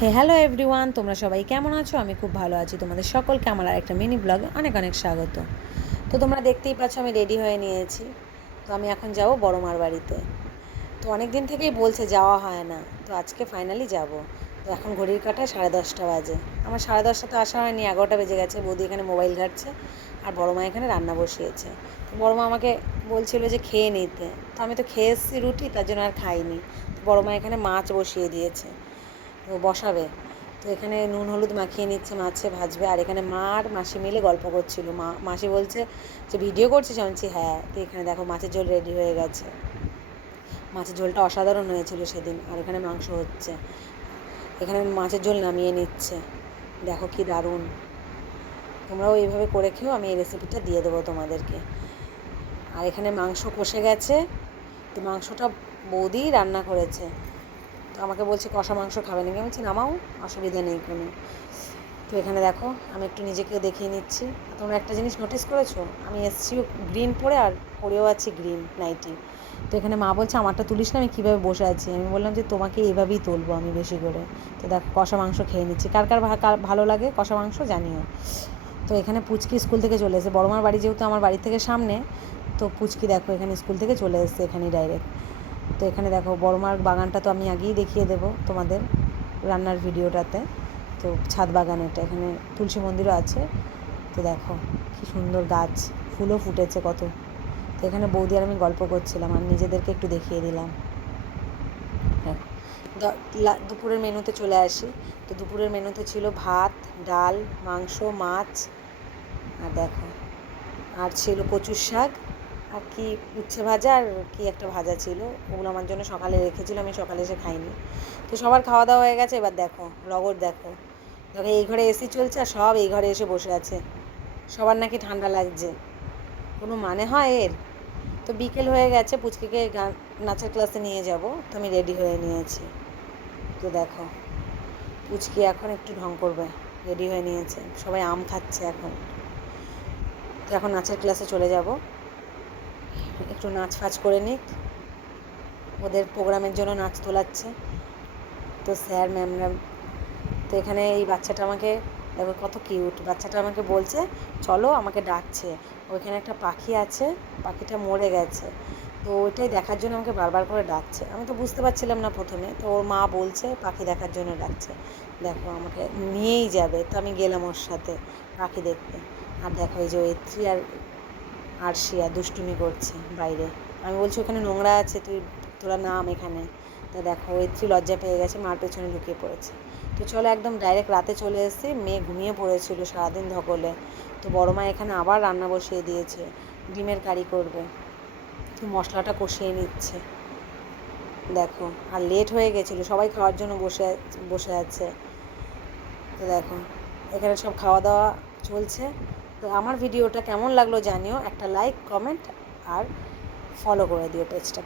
Hello everyone, তোমরা সবাই কেমন আছো? আমি খুব ভালো আছি। তোমাদের সকলকে আমার আর একটা মিনি ব্লগে অনেক অনেক স্বাগত। তো তোমরা দেখতেই পাচ্ছ আমি রেডি হয়ে নিয়েছি। তো আমি এখন যাব বড় মার বাড়িতে। তো অনেক দিন থেকেই বলছে যাওয়া হয় না, তো আজকে ফাইনালি যাব। তো এখন ঘড়ির কাঁটায় 10:30 বাজে। আমার 10:30 তো আসা হয়নি, 11টা বেজে গেছে। বৌদি এখানে মোবাইল ঘাঁটছে আর বড় মা এখানে রান্না বসিয়েছে। তো বড় মা আমাকে বলছিল যে খেয়ে নিতে, তো আমি তো খেয়ে এসেছি রুটি, তার জন্য আর খাইনি। তো বড় মা এখানে মাছ বসিয়ে দিয়েছে, তো বসাবে। তো এখানে নুন হলুদ মাখিয়ে নিচ্ছে, মাছে ভাজবে। আর এখানে মা আর মাসি মিলে গল্প করছিল। মাসি বলছে যে ভিডিও করছিস? আমি বলছি হ্যাঁ। তো এখানে দেখো মাছের ঝোল রেডি হয়ে গেছে। মাছের ঝোলটা অসাধারণ হয়েছিল সেদিন। আর এখানে মাংস হচ্ছে, এখানে মাছের ঝোল নামিয়ে নিচ্ছে। দেখো কি দারুণ! তোমরাও এইভাবে করে খেও, আমি এই রেসিপিটা দিয়ে দেবো তোমাদেরকে। আর এখানে মাংস কষে গেছে, তো মাংসটা বৌদি রান্না করেছে। তো আমাকে বলছে কষা মাংস খাবে নাকি, আমি বলছি নামাও, অসুবিধা নেই কোনো। তো এখানে দেখো আমি একটু নিজেকে দেখিয়ে নিচ্ছি। তোমরা একটা জিনিস নোটিস করেছো, আমি এসছিও গ্রিন পরে আর পরেও আছি গ্রিন নাইটি। তো এখানে মা বলছে আমারটা তুলিস না, আমি কীভাবে বসে আছি। আমি বললাম যে তোমাকে এইভাবেই তুলবো আমি বেশি করে। তো দেখো কষা মাংস খেয়ে নিচ্ছি। কার কার ভালো লাগে কষা মাংস জানিও। তো এখানে পুচকি স্কুল থেকে চলে এসেছে। বড়মার বাড়ি যেহেতু আমার বাড়ি থেকে সামনে, তো পুচকি দেখো এখানে স্কুল থেকে চলে এসেছে এখানেই ডাইরেক্ট। তো এখানে দেখো বড়মার বাগানটা তো আমি আগেই দেখিয়ে দেবো তোমাদের রান্নার ভিডিওটাতে। তো ছাদ বাগান এটা, এখানে তুলসী মন্দিরও আছে। তো দেখো কি সুন্দর গাছ, ফুলও ফুটেছে কত। তো এখানে বৌদি আর আমি গল্প করছিলাম আর নিজেদেরকে একটু দেখিয়ে দিলাম। হ্যাঁ, দুপুরের মেনুতে চলে আসি। তো দুপুরের মেনুতে ছিল ভাত, ডাল, মাংস, মাছ, আর দেখো আর ছিল কচুর শাক, আর কি উচ্ছে ভাজা, আর কি একটা ভাজা ছিল। ওগুলো আমার জন্য সকালে রেখেছিল, আমি সকালে এসে খাইনি। তো সবার খাওয়া দাওয়া হয়ে গেছে। এবার দেখো রগর দেখো, দেখো এই ঘরে এসি চলছে আর সব এই ঘরে এসে বসে আছে। সবার নাকি ঠান্ডা লাগছে, কোনো মানে হয় এর? তো বিকেল হয়ে গেছে, পুচকিকে গান নাচের ক্লাসে নিয়ে যাব, তো আমি রেডি হয়ে নিয়েছি। তো দেখো পুচকি এখন একটু ঢং করবে, রেডি হয়ে নিয়েছে। সবাই আম খাচ্ছে এখন। তো এখন নাচের ক্লাসে চলে যাব, একটু নাচ ফাচ করে নিক। ওদের প্রোগ্রামের জন্য নাচ তোলাচ্ছে তো স্যার ম্যামরা। তো এখানে এই বাচ্চাটা আমাকে দেখো কত কিউট, বাচ্চাটা আমাকে বলছে চলো, আমাকে ডাকছে। ওইখানে একটা পাখি আছে, পাখিটা মরে গেছে, তো ওইটাই দেখার জন্য আমাকে বারবার করে ডাকছে। আমি তো বুঝতে পারছিলাম না প্রথমে, তো ওর মা বলছে পাখি দেখার জন্য ডাকছে। দেখো আমাকে নিয়েই যাবে, তো আমি গেলাম ওর সাথে পাখি দেখতে। আর দেখো এই যে ওয়েত্রী আর আরশিয়া দুষ্টুমি করছে বাইরে। আমি বলছি ওখানে নোংরা আছে, তোরা নাম এখানে। তা দেখো ওয়েত্রী লজ্জা পেয়ে গেছে, মার পেছনে লুকিয়ে পড়েছে। তো চলো একদম ডাইরেক্ট রাতে চলে এসেছি। মেয়ে ঘুমিয়ে পড়েছিল সারাদিন ধকলে। তো বড় মা এখানে আবার রান্না বসিয়ে দিয়েছে, ডিমের কারি করবে। তো মশলাটা কষিয়ে নিচ্ছে দেখো। আর লেট হয়ে গেছিলো, সবাই খাওয়ার জন্য বসে আছে। তো দেখো এখানে সব খাওয়া দাওয়া চলছে। তো আমার ভিডিওটা কেমন লাগলো জানিও, একটা লাইক, কমেন্ট আর ফলো করে দিও পেজটা।